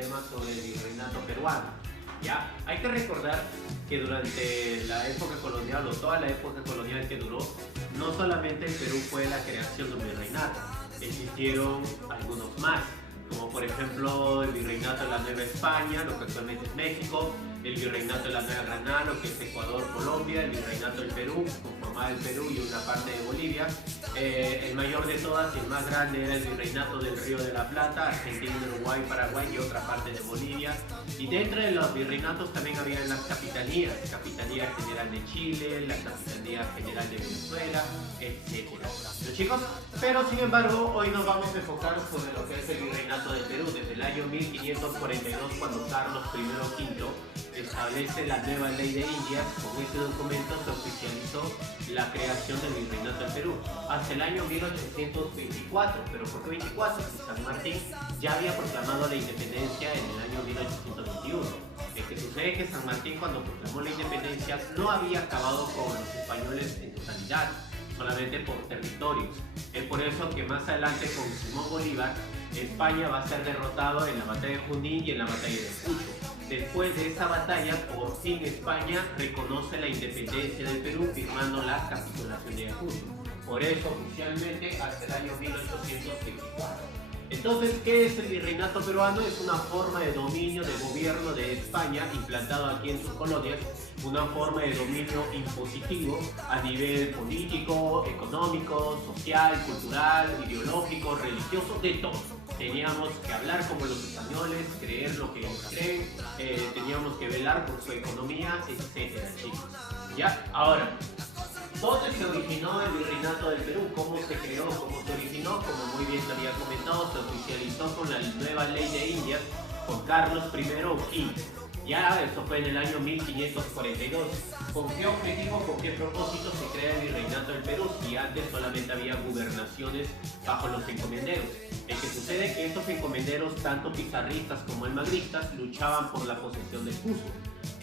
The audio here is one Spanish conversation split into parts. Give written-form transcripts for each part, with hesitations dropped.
tema sobre el virreinato peruano. ¿Ya? Hay que recordar que durante la época colonial o toda la época colonial que duró, no solamente el Perú fue la creación de un virreinato, existieron algunos más, como por ejemplo el virreinato de la Nueva España, lo que actualmente es México, el virreinato de la Nueva Granada, lo que es Ecuador, Colombia, el virreinato del Perú, conformaba el Perú y una parte de Bolivia. El mayor de todas y el más grande era el virreinato del Río de la Plata, Argentina, Uruguay, Paraguay y otra parte de Bolivia. Y dentro de los virreinatos también había las capitanías, Capitanía General de Chile, la Capitanía General de Venezuela, etc. ¿No, chicos? Pero sin embargo, hoy nos vamos a enfocar sobre lo que es el virreinato del Perú, desde el año 1542, cuando Carlos I V establece la nueva ley de Indias. Con este documento se oficializó la creación del virreinato del Perú hasta el año 1824. ¿Pero por qué 24? San Martín ya había proclamado la independencia en el año 1821. El que sucede es que San Martín, cuando proclamó la independencia, no había acabado con los españoles en totalidad, solamente por territorios. Es por eso que más adelante, con Simón Bolívar, España va a ser derrotado en la batalla de Junín y en la batalla de Cucho. Después de esa batalla, por fin España reconoce la independencia del Perú, firmando la capitulación de Ayacucho. Por eso, oficialmente, hasta el año 1824. Entonces, ¿qué es el virreinato peruano? Es una forma de dominio, de gobierno de España implantado aquí en sus colonias, una forma de dominio impositivo a nivel político, económico, social, cultural, ideológico, religioso, de todo. Teníamos que hablar como los españoles, creer lo que ellos creen, teníamos que velar por su economía, etcétera, chicos. ¿Ya? Ahora, ¿dónde se originó el virreinato del Perú? ¿Cómo se creó? ¿Cómo se originó? Como muy bien te había comentado, se oficializó con la nueva ley de Indias, con Carlos I o V. Ya, eso fue en el año 1542. ¿Con qué objetivo, con qué propósito se crea el virreinato del Perú? Si antes solamente había gobernaciones bajo los encomenderos. El que sucede es que estos encomenderos, tanto pizarristas como almagristas, luchaban por la posesión del Cusco.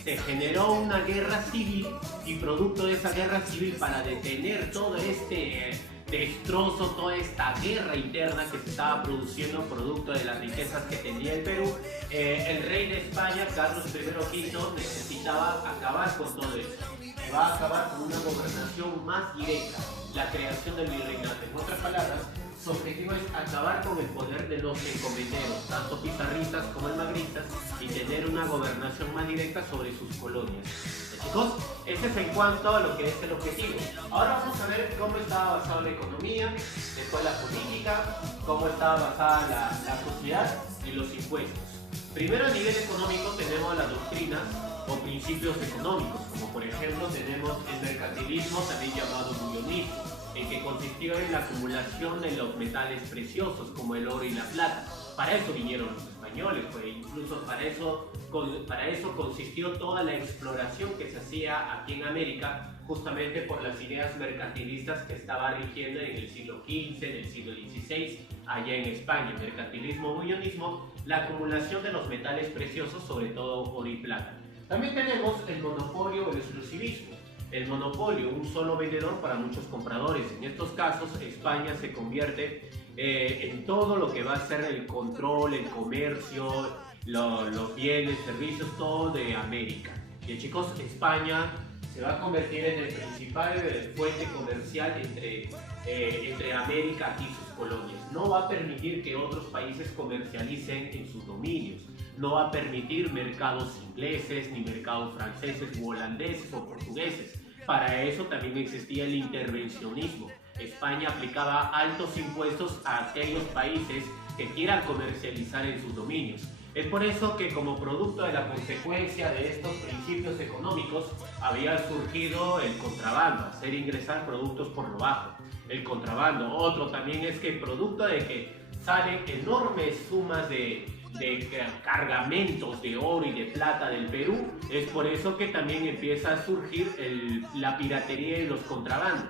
Se generó una guerra civil y producto de esa guerra civil, para detener todo este destrozo, toda esta guerra interna que se estaba produciendo producto de las riquezas que tenía el Perú, el rey de España, Carlos I V, necesitaba acabar con todo esto. Va a acabar con una gobernación más directa, la creación del virreinato. En otras palabras, su objetivo es acabar con el poder de los encomenderos, tanto pizarristas como almagristas, y tener una gobernación más directa sobre sus colonias. Chicos, ese es en cuanto a lo que es el objetivo. Ahora vamos a ver cómo estaba basada la economía, después la política, cómo estaba basada la sociedad y los impuestos. Primero, a nivel económico tenemos las doctrinas o principios económicos, como por ejemplo tenemos el mercantilismo, también llamado unionismo, en que consistió en la acumulación de los metales preciosos como el oro y la plata. Para eso vinieron los españoles, pues incluso para eso consistió toda la exploración que se hacía aquí en América, justamente por las ideas mercantilistas que estaba rigiendo en el siglo XV, en el siglo XVI, allá en España. Mercantilismo, unionismo, la acumulación de los metales preciosos, sobre todo oro y plata. También tenemos el monopolio o el exclusivismo. El monopolio, un solo vendedor para muchos compradores. En estos casos, España se convierte en todo lo que va a ser el control, el comercio, los bienes, servicios, todo de América. Y chicos, España se va a convertir en el principal fuente comercial entre América y sus colonias. No va a permitir que otros países comercialicen en sus dominios. No va a permitir mercados ingleses, ni mercados franceses, u holandeses o portugueses. Para eso también existía el intervencionismo. España aplicaba altos impuestos a aquellos países que quieran comercializar en sus dominios. Es por eso que, como producto de la consecuencia de estos principios económicos, había surgido el contrabando, hacer ingresar productos por lo bajo. El contrabando. Otro también es que, producto de que salen enormes sumas de cargamentos de oro y de plata del Perú, es por eso que también empieza a surgir la piratería y los contrabandos.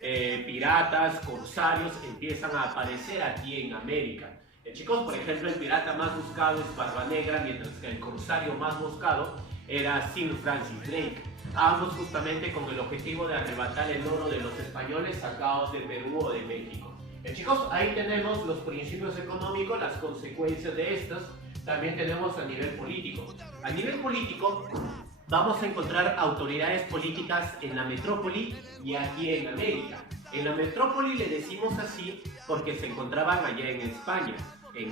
Piratas, corsarios empiezan a aparecer aquí en América. Chicos, por ejemplo, el pirata más buscado es Barba Negra, mientras que el corsario más buscado era Sir Francis Drake. Ambos justamente con el objetivo de arrebatar el oro de los españoles sacados de Perú o de México. Chicos, ahí tenemos los principios económicos, las consecuencias de estos. también tenemos a nivel político. A nivel político vamos a encontrar autoridades políticas en la metrópoli y aquí en América. En la metrópoli le decimos así porque se encontraban allá en España.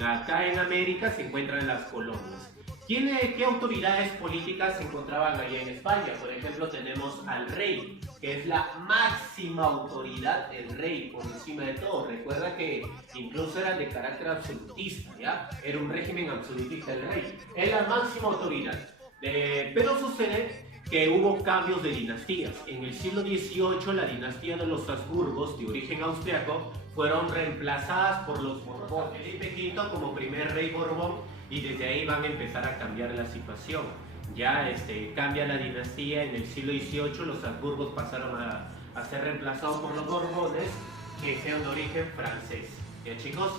Acá en América se encuentran las colonias. ¿Qué autoridades políticas se encontraban allá en España? Por ejemplo, tenemos al rey, que es la máxima autoridad, el rey, por encima de todo. Recuerda que incluso era de carácter absolutista, ¿ya? Era un régimen absolutista el rey. Es la máxima autoridad. Pero sucede que hubo cambios de dinastías. En el siglo XVIII, la dinastía de los Habsburgos, de origen austriaco, fueron reemplazadas por los Borbón. Felipe V como primer rey Borbón, y desde ahí van a empezar a cambiar la situación. Ya cambia la dinastía en el siglo XVIII, los Habsburgos pasaron a ser reemplazados por los Borbones, que sean de origen francés. ¿Ya, chicos?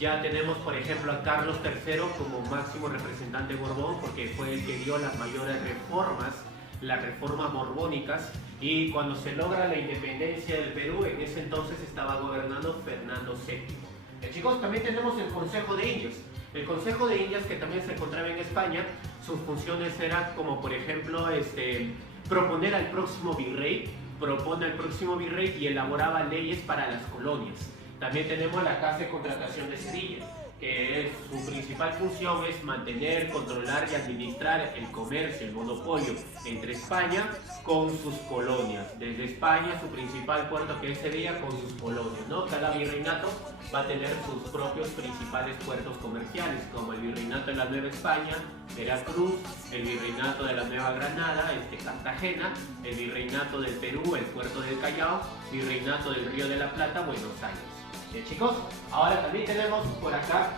Ya tenemos, por ejemplo, a Carlos III como máximo representante borbón, porque fue el que dio las mayores reformas, las reformas borbónicas, y cuando se logra la independencia del Perú, en ese entonces estaba gobernando Fernando VII. Chicos, también tenemos el Consejo de Indias. El Consejo de Indias, que también se encontraba en España, sus funciones eran como, por ejemplo, proponer al próximo virrey, propone al próximo virrey y elaboraba leyes para las colonias. También tenemos la Casa de Contratación de Sevilla, que su principal función es mantener, controlar y administrar el comercio, el monopolio entre España con sus colonias. Desde España, su principal puerto, que es Sevilla, con sus colonias, ¿no? Cada virreinato va a tener sus propios principales puertos comerciales, como el Virreinato de la Nueva España, Veracruz, el Virreinato de la Nueva Granada, Cartagena, el Virreinato del Perú, el puerto del Callao, Virreinato del Río de la Plata, Buenos Aires. Chicos, ahora también tenemos por acá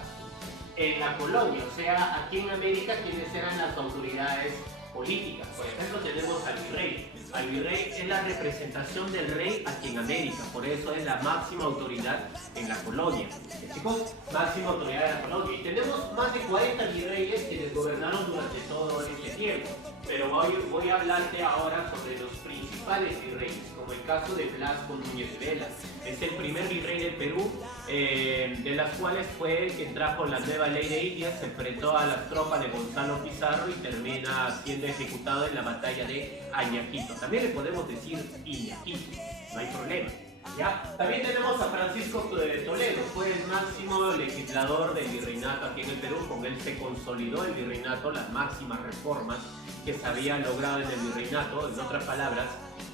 en la colonia, o sea, aquí en América, quiénes eran las autoridades políticas. Por ejemplo, tenemos al virrey. Al virrey es la representación del rey aquí en América, por eso es la máxima autoridad en la colonia. Chicos, máxima autoridad en la colonia. Y tenemos más de 40 virreyes quienes gobernaron durante todo este tiempo. Pero voy a hablarte ahora sobre los principales virreyes, como el caso de Blasco Núñez de Vela. Es el primer virrey del Perú, de las cuales fue el que trajo la nueva ley de Indias, se enfrentó a las tropas de Gonzalo Pizarro y termina siendo ejecutado en la batalla de Ayaquito. También le podemos decir Iñaquito, no hay problema. ¿Ya? También tenemos a Francisco de Toledo, fue el máximo legislador del virreinato aquí en el Perú. Con él se consolidó el virreinato, las máximas reformas que se habían logrado en el virreinato. En otras palabras,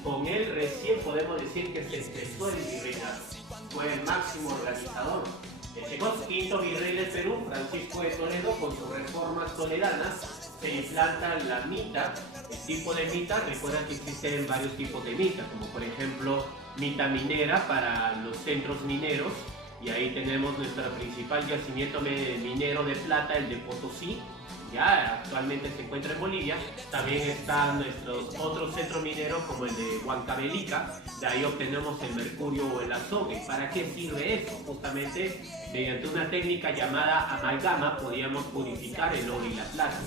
con él recién podemos decir que se empezó el virreinato, fue el máximo organizador. Chicos, quinto virrey del Perú, Francisco de Toledo, con sus reformas toledanas se implanta la mita. El tipo de mita, recuerda que existen varios tipos de mita, como por ejemplo mita minera para los centros mineros, y ahí tenemos nuestro principal yacimiento minero de plata, el de Potosí, ya actualmente se encuentra en Bolivia. También están nuestros otros centros mineros como el de Huancavelica, de ahí obtenemos el mercurio o el azogue. ¿Para qué sirve eso? Justamente mediante una técnica llamada amalgama podíamos purificar el oro y la plata.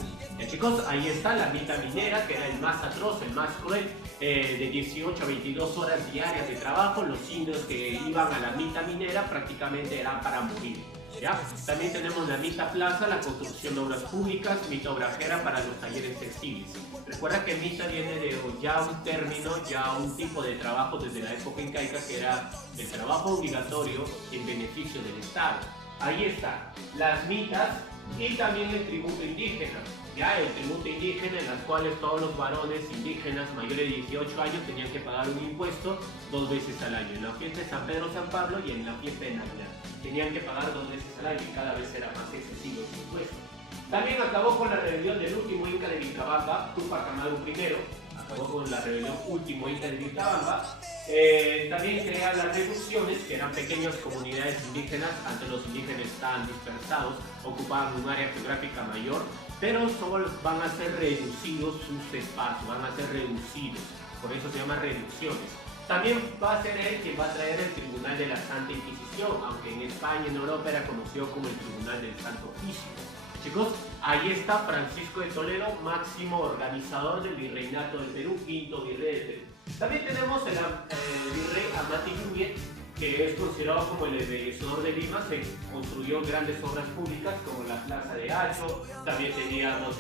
Chicos, ahí está la mita minera, que era el más atroz, el más cruel, de 18 a 22 horas diarias de trabajo. Los indios que iban a la mita minera prácticamente eran para morir. ¿Ya? También tenemos la mita plaza, la construcción de obras públicas, mita obrajera para los talleres textiles. Recuerda que mita viene de ya un término, ya un tipo de trabajo desde la época incaica, que era el trabajo obligatorio en beneficio del Estado. Ahí está, las mitas y también el tributo indígena. Ya, el tributo indígena, en las cuales todos los varones indígenas mayores de 18 años tenían que pagar un impuesto 2 veces al año, en la fiesta de San Pedro San Pablo y en la fiesta de Navidad. Tenían que pagar 2 veces al año y cada vez era más excesivo ese impuesto. También acabó con la rebelión del último inca de Vilcabamba, Túpac Amaru I, acabó con la rebelión último inca de Vilcabamba. También crea las reducciones, que eran pequeñas comunidades indígenas. Antes los indígenas estaban dispersados, ocupaban un área geográfica mayor, pero solo van a ser reducidos sus espacios, van a ser reducidos, por eso se llama reducciones. También va a ser él quien va a traer el Tribunal de la Santa Inquisición, aunque en España y en Europa era conocido como el Tribunal del Santo Oficio. Chicos, ahí está Francisco de Toledo, máximo organizador del Virreinato del Perú, quinto virrey del Perú. También tenemos el virrey Amati Lluviet, que es considerado como el embellecedor de Lima, se construyó grandes obras públicas como la Plaza de Gallo, también teníamos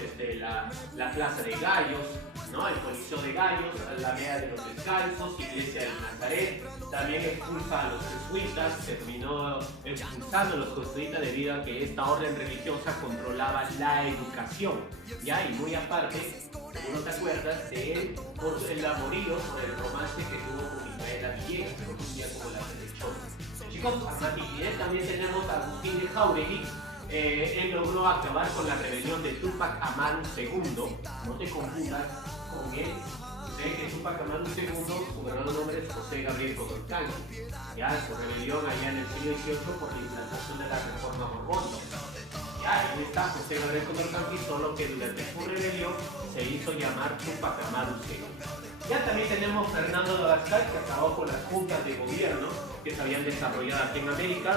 la Plaza de Gallos, ¿no? El Coliseo de Gallos, la Alameda de los Descalzos, Iglesia del Nazaret. También expulsa a los jesuitas, terminó expulsando a los jesuitas debido a que esta orden religiosa controlaba la educación, ¿ya? Y muy aparte, seguro te acuerdas de él por el amorío, por el romance que tuvo con Micaela Villegas, conocida como la Telechona. Chicos, a Matiquidez también tenemos a Agustín de Jáuregui. Él logró acabar con la rebelión de Túpac Amaru II, no te confundas con él. Que Túpac Amaru II, su verdadero nombre es José Gabriel Condorcanqui, ya su rebelión allá en el siglo XVIII por la implantación de la reforma borbónica. Ya, ahí está José Gabriel Condorcanqui, solo que durante su rebelión se hizo llamar Túpac Amaru II. Ya también tenemos Fernando de Abascal, que acabó con las juntas de gobierno que se habían desarrollado aquí en América,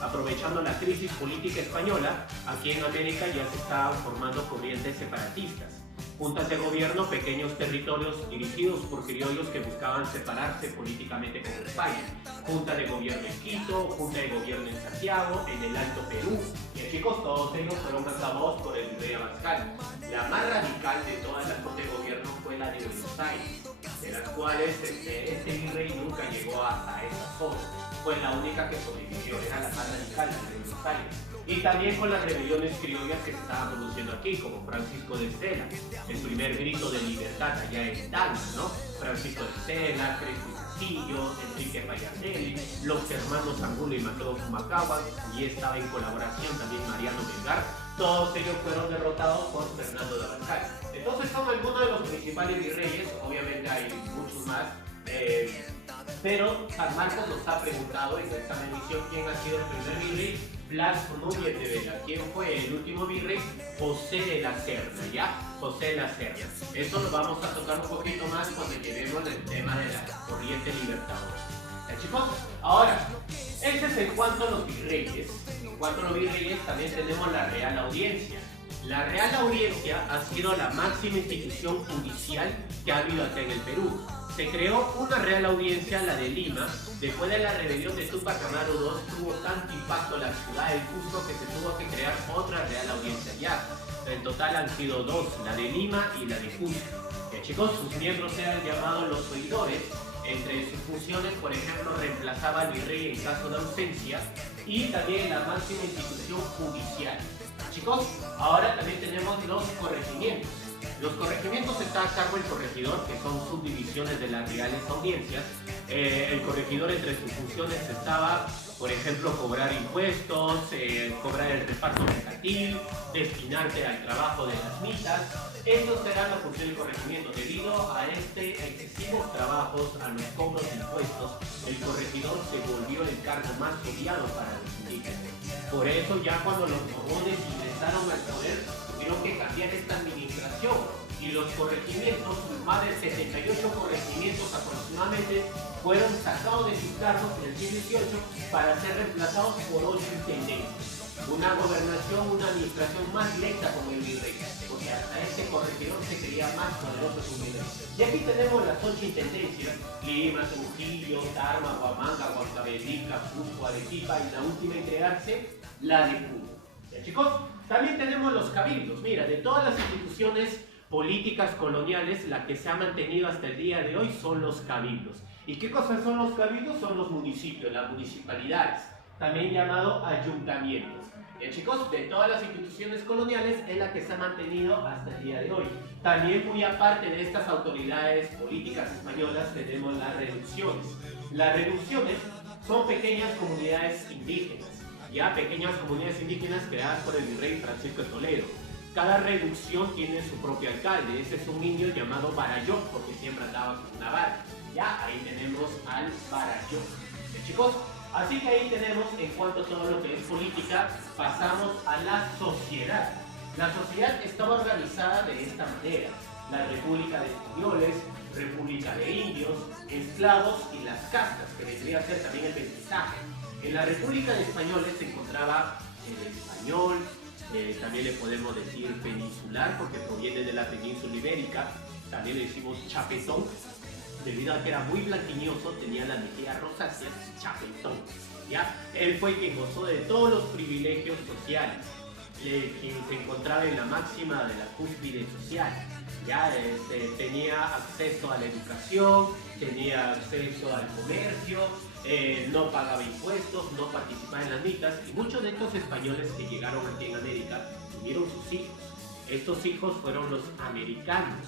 aprovechando la crisis política española. Aquí en América ya se estaban formando corrientes separatistas. Juntas de gobierno, pequeños territorios dirigidos por criollos que buscaban separarse políticamente con España. Junta de gobierno en Quito, Junta de gobierno en Santiago, en el Alto Perú. Y chicos, todos ellos fueron mandados por el rey Abascal. La más radical de todas las cortes de gobierno fue la de Buenos Aires, de las cuales este virrey nunca llegó hasta esa zona. Fue la única que sobrevivió, era la más radical, la de Buenos Aires. Y también con las rebeliones criollas que se estaban produciendo aquí, como Francisco de Sela, el primer grito de libertad allá en Tacna, ¿no? Francisco de Sela, Crespo Castillo, Enrique Payanelli, los hermanos Angulo y Mateo Fumacahua, y estaba en colaboración también Mariano Melgar. Todos ellos fueron derrotados por Fernando de Abascal. Entonces son algunos de los principales virreyes, obviamente hay muchos más, pero San Marcos nos ha preguntado en esta medición quién ha sido el primer virrey. Blas Núñez de Vega. ¿Quién fue el último virrey? José de la Serna, ¿ya? José de la Serna. Eso lo vamos a tocar un poquito más cuando lleguemos al tema de la corriente libertadora. ¿Ya, chicos? Ahora, este es en cuanto a los virreyes. En cuanto a los virreyes, también tenemos la Real Audiencia. La Real Audiencia ha sido la máxima institución judicial que ha habido acá en el Perú. Se creó una Real Audiencia, la de Lima, después de la rebelión de Túpac Amaru II. Tuvo tanto impacto la ciudad del Cusco que se tuvo que crear otra Real Audiencia ya. En total han sido dos, la de Lima y la de Cusco. Chicos, sus miembros eran llamados los oidores. Entre sus funciones, por ejemplo, reemplazaba al virrey en caso de ausencia y también la máxima institución judicial. Chicos, ahora también tenemos los corregimientos. Los corregimientos están a cargo del corregidor, que son subdivisiones de las reales audiencias. El corregidor entre sus funciones estaba, por ejemplo, cobrar impuestos, cobrar el reparto mercantil, destinarse al trabajo de las mitas. Esas serán las funciones del corregimiento. Debido a excesivos trabajos, a los cobros de impuestos, el corregidor se volvió el cargo más odiado para los indígenas. Por eso ya cuando los Borbones ingresaron al poder, tuvieron que cambiar esta administración y los corregimientos, más de 78 corregimientos aproximadamente, fueron sacados de sus cargos en el siglo XVIII para ser reemplazados por 8 intendentes. Una gobernación, una administración más lenta como el virrey, porque hasta este corregidor se creía más poderoso que un virrey. Y aquí tenemos las 8 intendencias: Lima, Trujillo, Tarma, Huamanga, Huancavelica, Cusco, Arequipa y la última en crearse, la de Puno. ¿Ya, chicos? También tenemos los cabildos. Mira, de todas las instituciones políticas coloniales, la que se ha mantenido hasta el día de hoy son los cabildos. ¿Y qué cosas son los cabildos? Son los municipios, las municipalidades, también llamado ayuntamientos. Chicos, de todas las instituciones coloniales es la que se ha mantenido hasta el día de hoy. También muy aparte de estas autoridades políticas españolas tenemos las reducciones. Las reducciones son pequeñas comunidades indígenas, ya pequeñas comunidades indígenas creadas por el virrey Francisco de Toledo. Cada reducción tiene su propio alcalde. Ese es un indio llamado Barayó, porque siempre andaba con una vara. Ya ahí tenemos al Barayó. Chicos, así que ahí tenemos, en cuanto a todo lo que es política, pasamos a la sociedad. La sociedad estaba organizada de esta manera: la República de Españoles, República de Indios, esclavos y las castas, que vendría a ser también el mestizaje. En la República de Españoles se encontraba el español, también le podemos decir peninsular porque proviene de la península ibérica, también le decimos chapetón, debido a que era muy blanquiñoso, tenía la mejilla rosácea, chapetón. ¿Ya? Él fue quien gozó de todos los privilegios sociales, quien se encontraba en la máxima de la cúspide social. Ya tenía acceso a la educación, tenía acceso al comercio, no pagaba impuestos, no participaba en las mitas, y muchos de estos españoles que llegaron aquí en América tuvieron sus hijos. Estos hijos fueron los americanos,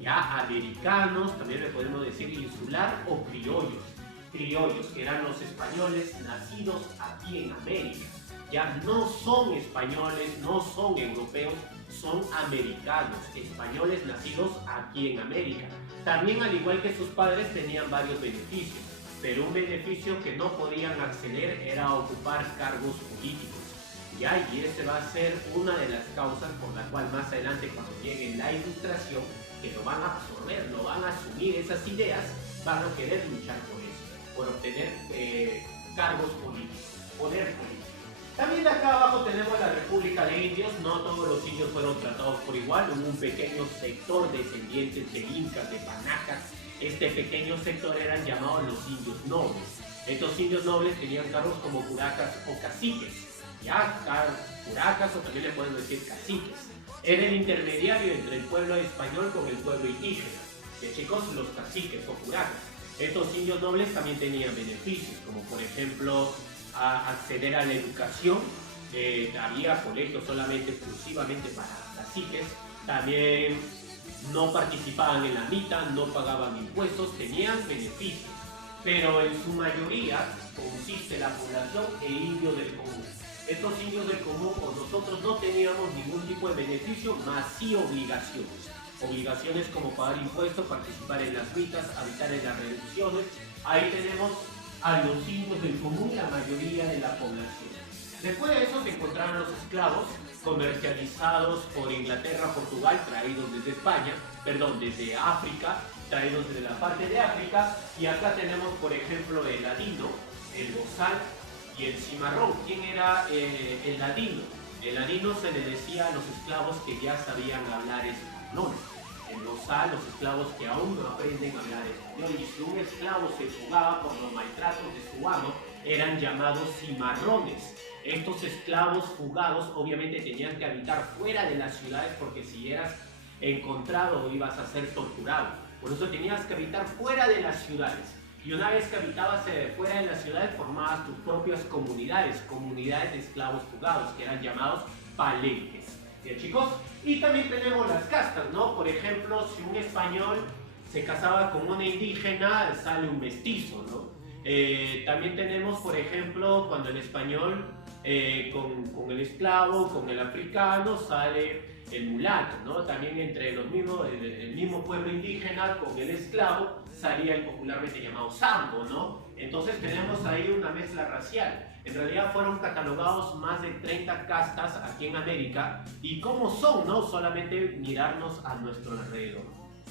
ya americanos, también le podemos decir insular o criollos. Criollos, que eran los españoles nacidos aquí en América. Ya no son españoles, no son europeos, son americanos, españoles nacidos aquí en América. También, al igual que sus padres, tenían varios beneficios, pero un beneficio que no podían acceder era ocupar cargos políticos. ¿Ya? Y ese va a ser una de las causas por la cual más adelante, cuando llegue la Ilustración, que lo van a absorber, lo van a asumir esas ideas, van a querer luchar por eso, por obtener cargos políticos, poder político. También de acá abajo tenemos la República de Indios. No todos los indios fueron tratados por igual, hubo un pequeño sector descendientes de incas, de panacas. Este pequeño sector eran llamados los indios nobles. Estos indios nobles tenían cargos como curacas o caciques, ya, curacas, o también le podemos decir caciques. Era el intermediario entre el pueblo español con el pueblo indígena. Y chicos, los caciques o curacas. Estos indios nobles también tenían beneficios, como por ejemplo acceder a la educación. Había colegios solamente exclusivamente para caciques. También no participaban en la mita, no pagaban impuestos, tenían beneficios. Pero en su mayoría consiste la población en indios del común. Estos indios del común, o nosotros, no teníamos ningún tipo de beneficio, más sí obligaciones. Obligaciones como pagar impuestos, participar en las mitas, habitar en las reducciones. Ahí tenemos a los indios del común, la mayoría de la población. Después de eso se encontraron los esclavos comercializados por Inglaterra, Portugal, traídos desde España, desde África, traídos desde la parte de África. Y acá tenemos, por ejemplo, el ladino, el bozal y el cimarrón. ¿Quién era el ladino? El ladino se le decía a los esclavos que ya sabían hablar español. El bozal, los esclavos que aún no aprenden a hablar español. Y si un esclavo se fugaba por los maltratos de su amo, eran llamados cimarrones. Estos esclavos fugados obviamente tenían que habitar fuera de las ciudades, porque si eras encontrado ibas a ser torturado. Por eso tenías que habitar fuera de las ciudades. Y una vez que habitabas fuera de las ciudades, formabas tus propias comunidades, comunidades de esclavos fugados, que eran llamados palenques. ¿Sí, chicos? Y también tenemos las castas, ¿no? Por ejemplo, si un español se casaba con una indígena, sale un mestizo, ¿no? También tenemos, por ejemplo, cuando el español con el esclavo, con el africano, sale el mulato, ¿no? También entre los mismos, el mismo pueblo indígena con el esclavo salía el popularmente llamado sambo, ¿no? Entonces tenemos ahí una mezcla racial. En realidad fueron catalogados más de 30 castas aquí en América. ¿Y cómo son, no? Solamente mirarnos a nuestro alrededor.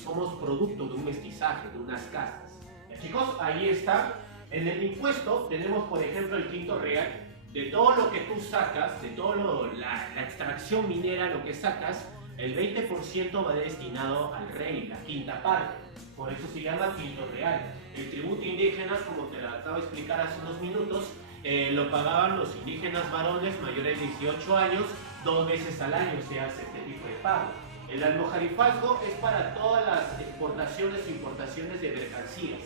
Somos producto de un mestizaje, de unas castas. ¿Ya, chicos? Ahí está. En el impuesto tenemos, por ejemplo, el quinto real. De todo lo que tú sacas, de toda la extracción minera, lo que sacas, el 20% va destinado al rey, la quinta parte. Por eso se llama quinto real. El tributo indígena, como te lo acabo de explicar hace unos minutos, lo pagaban los indígenas varones mayores de 18 años, 2 veces al año se hace este tipo de pago. El almojarifazgo es para todas las exportaciones e importaciones de mercancías.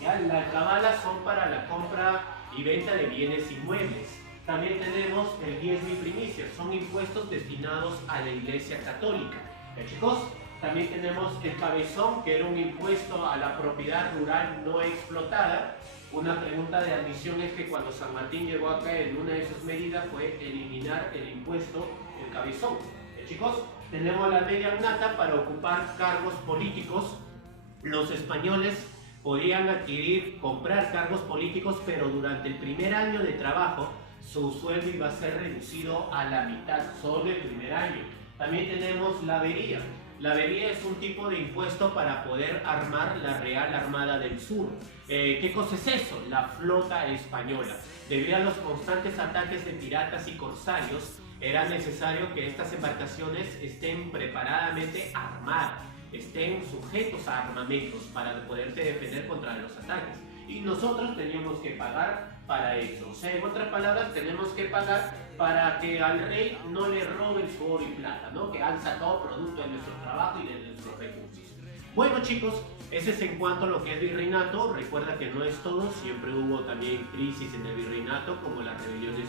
¿Ya? Las cabalas son para la compra y venta de bienes inmuebles. También tenemos el diezmo y primicias, son impuestos destinados a la Iglesia Católica. ¿Ya, chicos? También tenemos el cabezón, que era un impuesto a la propiedad rural no explotada. Una pregunta de admisión es que cuando San Martín llegó acá, en una de sus medidas fue eliminar el impuesto del cabezón. ¿Ya, chicos? Tenemos la media annata para ocupar cargos políticos. Los españoles podían comprar cargos políticos, pero durante el primer año de trabajo su sueldo iba a ser reducido a la mitad, solo el primer año. También tenemos la avería. La avería es un tipo de impuesto para poder armar la Real Armada del Sur. ¿Qué cosa es eso? La flota española. Debido a los constantes ataques de piratas y corsarios, era necesario que estas embarcaciones estén preparadamente armadas. estén sujetos a armamentos para poderse defender contra los ataques. Y nosotros teníamos que pagar para eso. O sea, en otras palabras, tenemos que pagar para que al rey no le roben su oro y plata, ¿no? Que han sacado producto de nuestro trabajo y de nuestros recursos. Bueno, chicos, ese es en cuanto a lo que es virreinato. Recuerda que no es todo, siempre hubo también crisis en el virreinato, como las rebeliones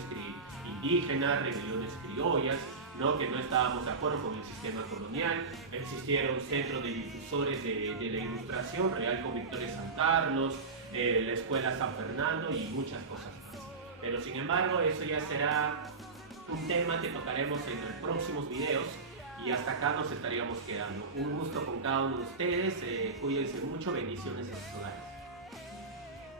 indígenas, rebeliones criollas, ¿no? Que no estábamos de acuerdo con el sistema colonial. Existieron centros de difusores de la ilustración, Real con Victoria San Carlos, la Escuela San Fernando y muchas cosas más. Pero sin embargo, eso ya será un tema que tocaremos en los próximos videos. Y hasta acá nos estaríamos quedando. Un gusto con cada uno de ustedes. Cuídense mucho. Bendiciones a sus hogares.